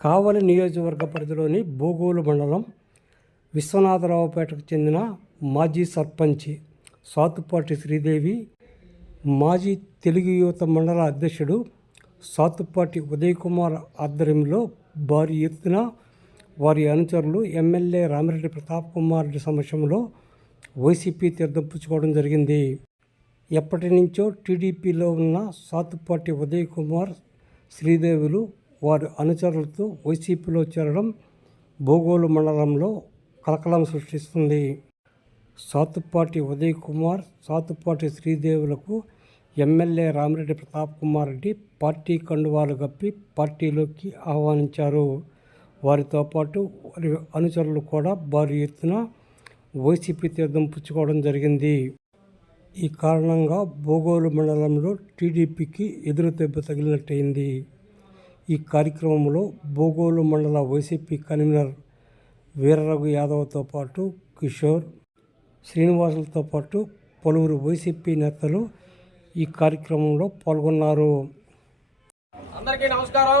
కావలి నియోజకవర్గ పరిధిలోని బోగోలు మండలం విశ్వనాథరావుపేటకు చెందిన మాజీ సర్పంచి సాతుపాటి శ్రీదేవి మాజీ తెలుగు యువత మండల అధ్యక్షుడు సాతుపాటి ఉదయ్ కుమార్ ఆధ్వర్యంలో భారీ ఎత్తున వారి అనుచరులు ఎమ్మెల్యే రామిరెడ్డి ప్రతాప్ కుమార్ రెడ్డి సమక్షంలో వైసీపీ తీర్థం పుచ్చుకోవడం జరిగింది. ఎప్పటి నుంచో టీడీపీలో ఉన్న సాతుపాటి ఉదయ్ కుమార్ శ్రీదేవులు వారి అనుచరులతో వైసీపీలో చేరడం భూగోళ మండలంలో కలకలం సృష్టిస్తుంది. సాతుపాటి ఉదయ్ కుమార్ సాతుపాటి శ్రీదేవులకు ఎమ్మెల్యే రామిరెడ్డి ప్రతాప్ కుమార్ రెడ్డి పార్టీ కండువాలు కప్పి పార్టీలోకి ఆహ్వానించారు. వారితో పాటు వారి అనుచరులు కూడా భారీ ఎత్తున వైసీపీ తీర్థం పుచ్చుకోవడం జరిగింది. ఈ కారణంగా భూగోళ మండలంలో టీడీపీకి ఎదురు దెబ్బ తగిలినట్టయింది. ఈ కార్యక్రమంలో బోగోలు మండల వైసీపీ కన్వీనర్ వీరరఘు యాదవ్తో పాటు కిషోర్ శ్రీనివాసులతో పాటు పలువురు వైసీపీ నేతలు ఈ కార్యక్రమంలో పాల్గొన్నారు. అందరికీ నమస్కారం.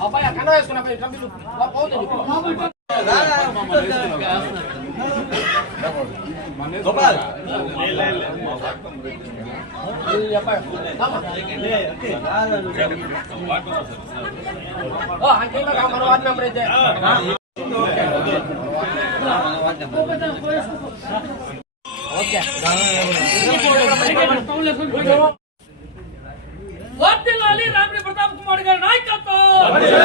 అబ్బాయి కండ వేసుకున్నా పోతుంది గోపాల్ మన వార్డ్ ప్రతాప్ కుమార్ గారి నాయకత్వం